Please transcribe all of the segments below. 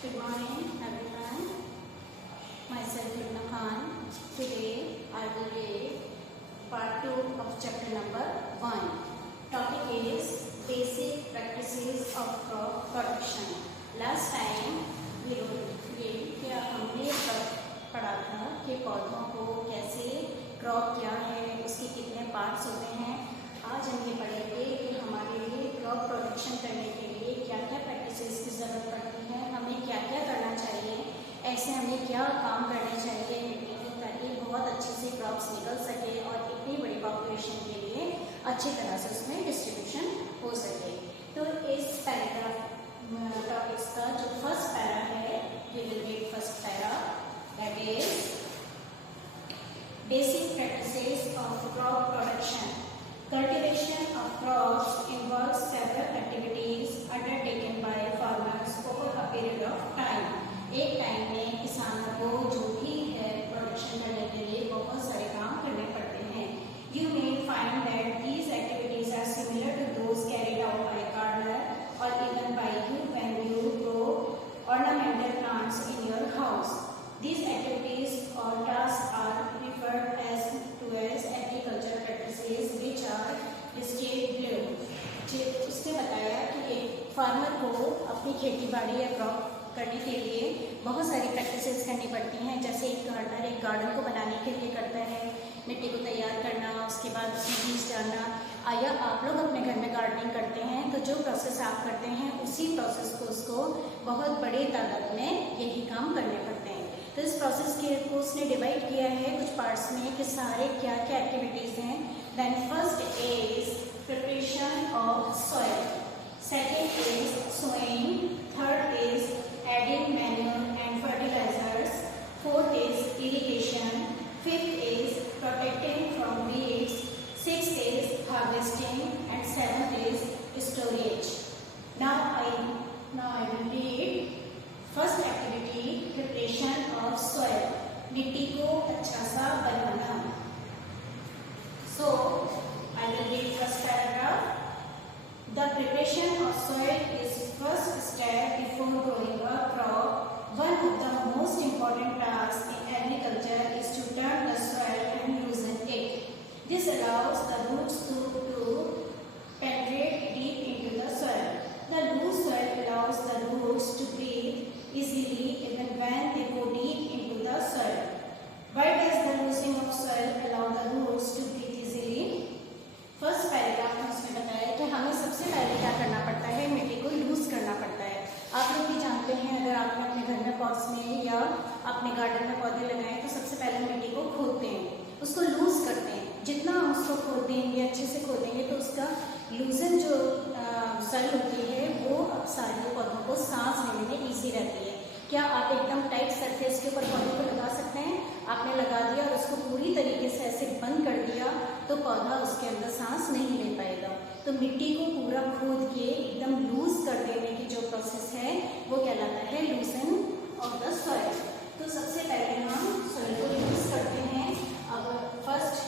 Good morning, everyone. Myself Rina Khan. Today I will read part 2 of chapter number 1. Topic is basic practices of crop protection. Last time we read कि हमने पढ़ा था कि पौधों को कैसे crop क्या है, उसके कितने पार्ट्स होते हैं. आज हम ये पढ़ेंगे कि हमारे लिए क्रॉप प्रोटेक्शन करने के लिए क्या क्या प्रैक्टिसेस की ज़रूरत पड़ती है, हमें क्या क्या करना चाहिए, ऐसे हमें क्या काम करने चाहिए मिट्टी की, ताकि बहुत अच्छे से क्रॉप्स निकल सके और इतनी बड़ी पॉपुलेशन के लिए अच्छी तरह से उसमें डिस्ट्रीब्यूशन हो सके. तो इस पैराग्राफ टॉपिक्स का जो फर्स्ट पैरा है, we will read first para, that is basic practices of crop protection. Cultivation of crops involves several activities undertaken by farmers over a period of time. एक time में किसानों को जो भी है प्रोडक्शन करने के लिए बहुत सारे काम करने पड़ते हैं. You may find that these activities are similar to those carried out by a gardener or even by you when you grow ornamental plants in your house. These activities or tasks are referred as agricultural practices which are listed below. उसने बताया कि एक farmer को अपनी खेती बाड़ी या crop करने के लिए बहुत सारी प्रैक्टिसेस करनी पड़ती हैं. जैसे एक गार्डनर एक गार्डन को बनाने के लिए करता है, मिट्टी को तैयार करना, उसके बाद उसमें बीज डालना. या आप लोग अपने घर में गार्डनिंग करते हैं तो जो प्रोसेस आप करते हैं उसी प्रोसेस को उसको बहुत बड़े तादाद में यही काम करने पड़ते हैं. तो इस प्रोसेस को उसने डिवाइड किया है कुछ पार्ट्स में कि सारे क्या क्या एक्टिविटीज़ हैं. Then first is preparation of soil, second is sowing, third is adding manure and fertilizers, fourth is irrigation, fifth is protecting from weeds, sixth is harvesting and seventh is storage. Now I will read first activity, preparation of soil, मिट्टी को अच्छा सा बनाना. So I will read first paragraph. The preparation of soil is first step before growing a crop. One of the most important task in agriculture is to turn the soil and loosen it. This allows the roots to penetrate deep into the soil. The loose soil allows the roots to breathe easily even when they go deep into the soil. Why does the loosening of soil allow the roots to breathe easily? First paragraph में उसने बताया कि हमें सबसे पहले क्या करना पड़ता है, मिट्टी को लूज करना पड़ता है. आप लोग भी जानते हैं, अगर आपने अपने घर में पॉट्स में या अपने गार्डन में पौधे लगाए तो सबसे पहले मिट्टी को खोदते हैं, उसको लूज करते हैं. जितना हम उसको खोद देंगे, अच्छे से खोदेंगे, तो उसका लूजन जो सॉइल होती है वो अब सारे पौधों को सांस लेने में ईजी रहती है. क्या आप एकदम टाइट सरफेस के ऊपर पौधे को लगा सकते हैं? आपने लगा दिया और उसको पूरी तरीके से ऐसे बंद कर दिया तो पौधा उसके अंदर सांस नहीं ले पाएगा. तो मिट्टी को पूरा खोद के एकदम लूज कर देने की जो प्रोसेस है वो कहलाता है लूजन ऑफ द सॉइल. तो सबसे पहले हम सॉइल को लूज करते हैं. अब first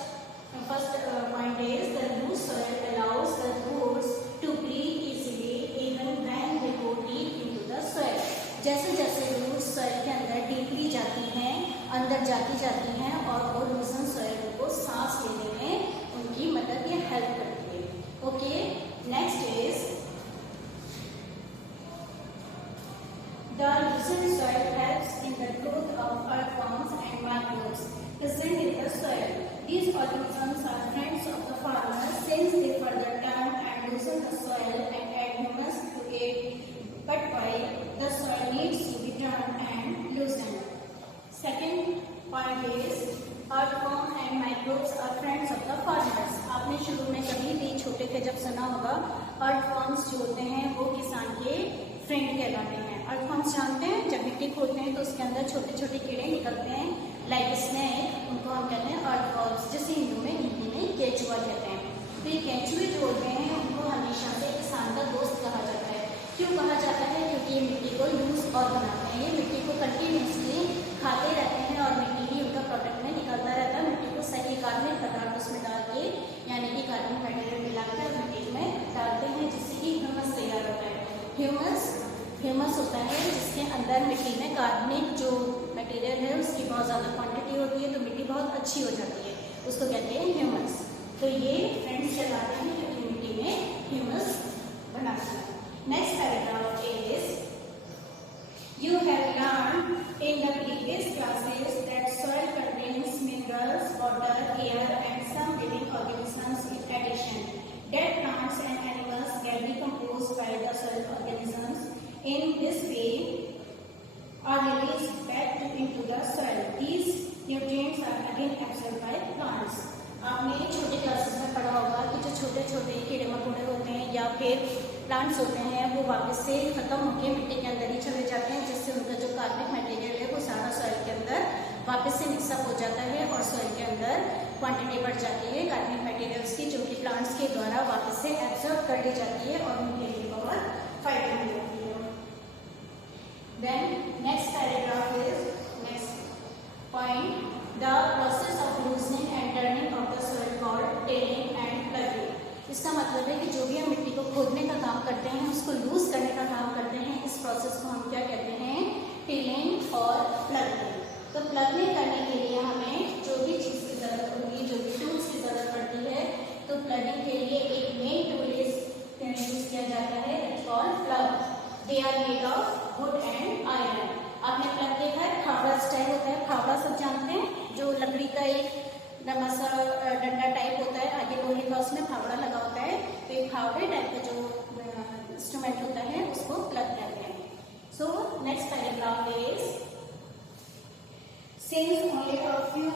point is the loose soil allows the roots to breathe easily even when they go deep into the soil. जैसे जैसे रूट्स सॉइल के अंदर डीपली जाती हैं, अंदर जाती हैं और वो लूजन सॉइल को सांस लेने में उनकी मदद या हेल्प करती है. Okay, next is the लूजन soil helps in the growth of earthworms and microbes present in the soil. These organisms are friends of the farmer since they further turn and loosen the soil and add humus to it. But why the soil needs to be turned and loosened? Second point is earthworm and microbes are friends of the farmers. आपने शुरू में कभी भी छोटे थे जब सुना होगा, earthworms जो होते हैं वो किसान के फ्रेंड कहलाते हैं. earthworms जानते हैं, जब मिट्टी खोदते हैं तो उसके अंदर छोटे छोटे कीड़े निकलते हैं, लाइक स्नेक, उनको हम कहते हैं earthworms, जिसे हिंदी में केंचुआ कहते हैं. तो ये केंचुए जो होते हैं उनको हमेशा से किसान का दोस्त कहा जाता है. क्यों कहा जाता है? क्योंकि ये मिट्टी को लूज और बनाते हैं, ये मिट्टी को कंटिन्यूसली खाते रहते हैं और मिट्टी भी उनका प्रोडक्ट में निकलता रहता है. मिट्टी को सही कार्बनिक पदार्थ उसमें डाल के, यानी कि कार्बन मटेरियल मिलाकर मिट्टी में डालते हैं जिससे कि ह्यूमस तैयार होता है. ह्यूमस ह्यूमस होता है जिसके अंदर मिट्टी में कार्बनिक जो मटेरियल है उसकी बहुत ज़्यादा क्वांटिटी होती है, तो मिट्टी बहुत अच्छी हो जाती है, उसको कहते हैं ह्यूमस। तो ये फ्रेंड्स चलाते हैं क्योंकि मिट्टी में ह्यूमस बनाते हैं। Next paragraph is You have learned in the previous classes that soil contains minerals, water, air and some living organisms in addition. Dead plants and animals get decomposed by the soil organisms. In this way are released back into the soil. These nutrients are again absorbed by plants. आपने छोटे classes में पढ़ा होगा कि जो छोटे छोटे कीड़े मकोड़े होते हैं या फिर प्लांट्स होते हैं वो वापस से खत्म होकर मिट्टी के अंदर ही चले जाते हैं, जिससे उनका जो कार्बनिक मटेरियल है वो सारा सॉइल के अंदर वापस से मिक्सअप हो जाता है और सॉइल के अंदर क्वांटिटी बढ़ जाती है कार्बनिक मटेरियल्स की, जो कि प्लांट्स के द्वारा वापस से एब्जॉर्ब कर ली जाती है और उनके लिए बहुत फायदेमंद होती है। Then next paragraph is next point the process of loosening and turning of the soil called tilling and ploughing. इसका मतलब है कि जो भी हम मिट्टी को खोदने का काम करते हैं, उसको लूज करने का काम करते हैं, इस प्रोसेस को हम क्या कहते हैं, टिलिंग और प्लगिंग। तो प्लगिंग करने के लिए हमें जो भी चीज़ की जरूरत होगी, जो भी टूल्स की जरूरत पड़ती है, तो प्लगिंग के लिए एक मेन टूल यूज किया जाता है, it's called plough. They are made of wood and iron. आपने प्लग देखा है, फावड़ा स्टाइल होता है, फावड़ा सब जानते हैं, जो लकड़ी का एक लंबा सा डंडा टाइप होता है, आगे लोहे का उसमें फावड़ा लगा होता है, तो एक फावड़े टाइप का जो इंस्ट्रूमेंट होता है उसको प्लग कहते हैं। So next paragraph is since only a few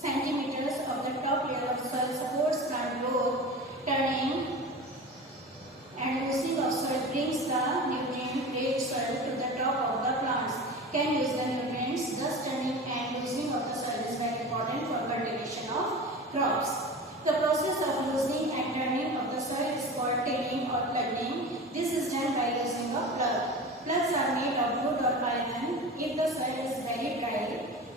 centimeters of the top layer of soil supports plant growth, turning and loosening of soil brings the nutrient-rich soil to the top of the plants can use the nutrients. Thus turning and loosening of the soil is very important for cultivation of crops. The process of loosening and turning of the soil is called tilling or plugging. This is done by using a plug. Plugs are made of wood or iron. If the soil is very dry,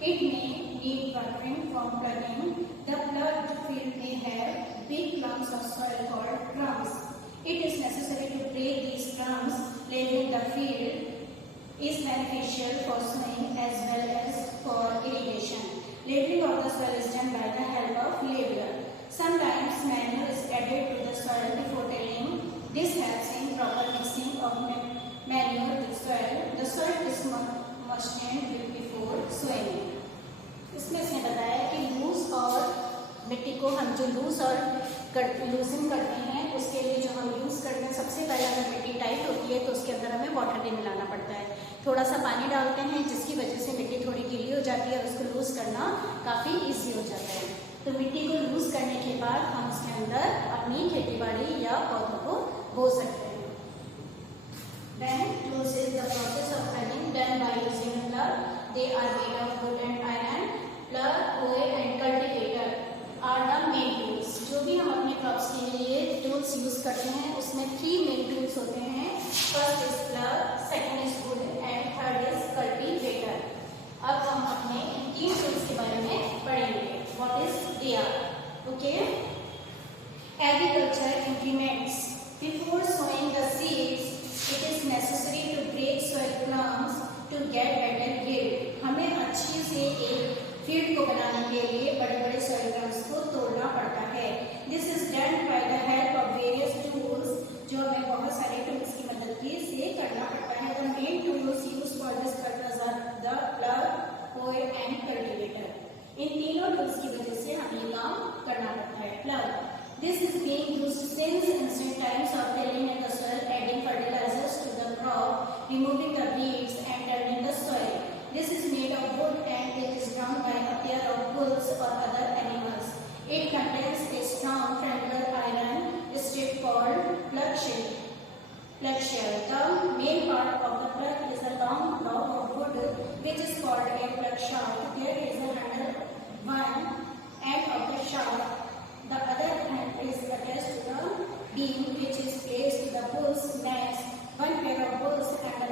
it may need watering from plugging. The plugged field may have big clumps of soil called crumbs. It is necessary to break these crumbs. Leveling the field is beneficial for sowing as well as for irrigation. Leveling of the soil is done by the help of leveler. Sometimes manure is added to the soil before tilling. This helps in proper mixing of manure with soil. The soil is moistened before sowing. इसमें इसने बताया कि loose और मिट्टी को हम जो loose और लूजिंग करते हैं उसके लिए जो हम यूज़ करते हैं, सबसे पहले अगर मिट्टी टाइट होती है तो उसके अंदर हमें वाटर भी मिलाना पड़ता है, थोड़ा सा पानी डालते हैं जिसकी वजह से मिट्टी थोड़ी गीली हो जाती है और उसको लूज करना काफ़ी ईजी हो जाता है। तो मिट्टी को लूज करने के बाद हम उसके अंदर अपनी खेती बाड़ी या पौधों को बो सकते हैं। Then tools is the process of cutting done by using a plug. They are made of wood and iron. Plug, hoe and cultivator are the main tools. जो भी हम अपने क्रॉप्स के लिए टूल्स यूज करते हैं उसमें 3 मेन टूल्स होते हैं। First is plug, second is would and third is cultivator. अब हम अपने इन 3 टूल्स के बारे में पढ़ेंगे। What is they are? Okay, agriculture implements before sowing the seeds it is necessary to break soil clumps to get better yield. हमें अच्छी से एक फील्ड को बनाने के लिए बड़े-बड़े soil clumps को तोड़ना पड़ता है। This is done by the help of various tools, जो हमें बहुत सारे tools की मदद से करना पड़ता है। The main tools used for this purpose are the plug, hoe and cultivator. इन तीनों tools की वजह से हमें ये काम करना पड़ता है। Plug. This is being used since ancient times of tilling in the soil, adding fertilizers to the crop, removing the weeds and turning the soil. This is made of wood and it is drawn by a pair of bulls or other animals. It contains a strong triangular iron strip called plug shell. The main part of the plug is a long block of wood which is called a plug shaft. There is a handle one end of the shaft. The other hand is attached to the beam which is placed to the bull's necks. One pair of bulls and a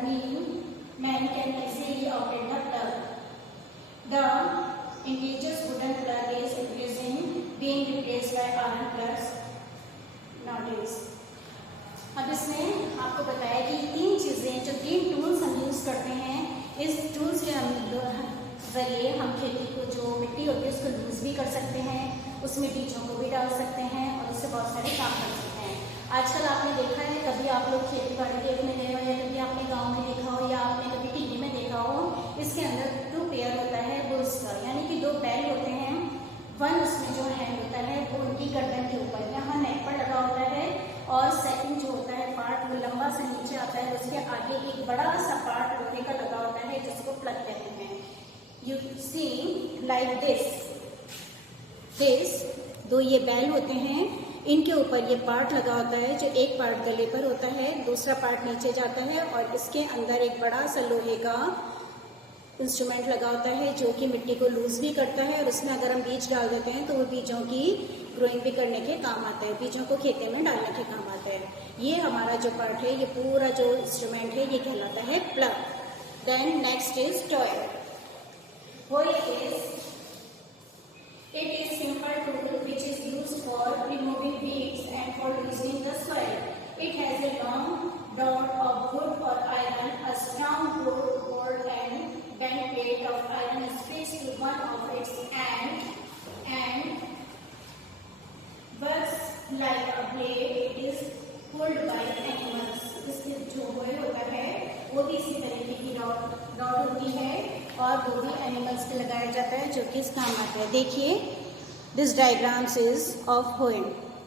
man can easily operate the plug. The indigenous wooden plug is being replaced by iron plugs nowadays. अब इसमें आपको बताया कि 3 उसमें बीजों को भी डाल सकते हैं और उससे बहुत सारे काम कर सकते हैं। आजकल आपने देखा है, कभी आप लोग खेती बाड़ी देखने गए हो या कभी आपने गाँव में देखा हो या आपने कभी टीवी में देखा हो, इसके अंदर 2 पेयर होता है बुल्स का, यानी कि 2 बैल होते हैं। वन उसमें जो हैंड होता है वो उनकी गर्दन के ऊपर यहाँ नेक पर लगा होता है, और सेकंड जो होता है पार्ट वो लंबा से नीचे आता है, उसके आगे एक बड़ा सा पार्ट लोहे का लगा होता है जिसको प्लग कहते हैं। यू सी लाइक दिस 2 ये बैल होते हैं, इनके ऊपर ये पार्ट लगा होता है, जो एक पार्ट गले पर होता है, दूसरा पार्ट नीचे जाता है, और इसके अंदर एक बड़ा सा लोहे का इंस्ट्रूमेंट लगा होता है जो कि मिट्टी को लूज भी करता है, और उसमें अगर हम बीज डाल देते हैं तो वो बीजों की ग्रोइंग भी करने के काम आता है, बीजों को खेते में डालने के काम आता है। ये हमारा जो पार्ट है, ये पूरा जो इंस्ट्रूमेंट है ये कहलाता है plough. Then next is toil. It is simple tool which is used for removing weeds and for loosening the soil. It has a long rod of wood or iron, a strong board and bent plate of iron is fixed to one of its ends and works like a blade. It is pulled by animals. इसके जो whole होता है वो भी इसी तरीके की rod होती है और वो भी एनिमल्स पे लगाया जाता है जो कि इस काम आता है। देखिए this diagrams is of hoe.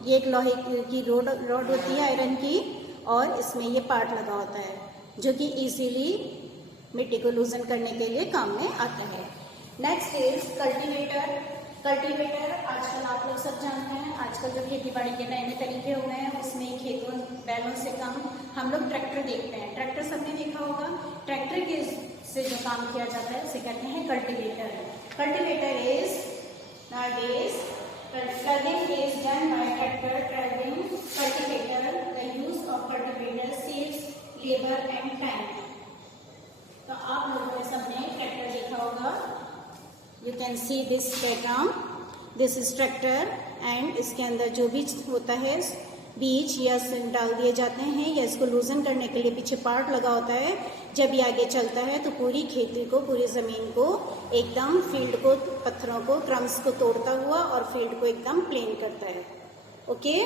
ये एक लोहे की रॉड होती है आयरन की, और इसमें ये पार्ट लगा होता है जो कि इजीली मिट्टी को लूजन करने के लिए काम में आता है। Next is cultivator. कल्टीवेटर आजकल आप लोग सब जानते हैं, आजकल जो खेती बाड़ी के नए नए तरीके हुए हैं उसमें खेतों बैलों से कम हम लोग ट्रैक्टर देखते हैं। ट्रैक्टर सबने देखा होगा। ट्रैक्टर के से जो काम किया जाता है उसे कहते हैं cultivator. Cultivator is nowadays plugging is done by tractor driving cultivator. The use of cultivator saves labor and time. तो आप लोगों ने सबने ट्रैक्टर देखा होगा। You can see this diagram. This is tractor and इसके अंदर जो भी होता है बीज या डाल दिए जाते हैं या इसको लूजन करने के लिए पीछे पार्ट लगा होता है। जब ये आगे चलता है तो पूरी खेती को, पूरी जमीन को एकदम, फील्ड को, पत्थरों को, क्रम्स को तोड़ता हुआ और फील्ड को एकदम प्लेन करता है। Okay,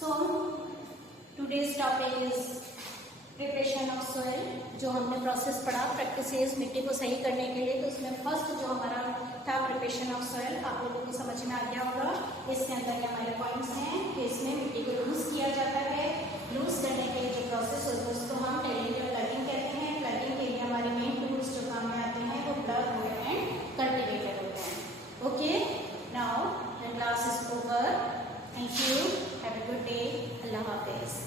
so today's topic is preparation of soil. जो हमने प्रोसेस पढ़ा प्रैक्टिसेस मिट्टी को सही करने के लिए, तो उसमें फर्स्ट जो हमारा था प्रिपरेशन ऑफ सॉइल, आप लोगों को समझ में आ गया होगा। इसके अंदर ये हमारे पॉइंट्स हैं कि इसमें मिट्टी को लूज किया जाता है। लूज करने के लिए प्रोसेस होता है उसको हम टेलिंग या प्लगिंग कहते हैं। प्लगिंग के लिए हमारे मेन टूल्स जो काम में आते हैं वो प्लग होते हैं, कल्टीवेटर होते हैं। Okay, now the class is over. Thank you, have a good day, Allah Hafiz.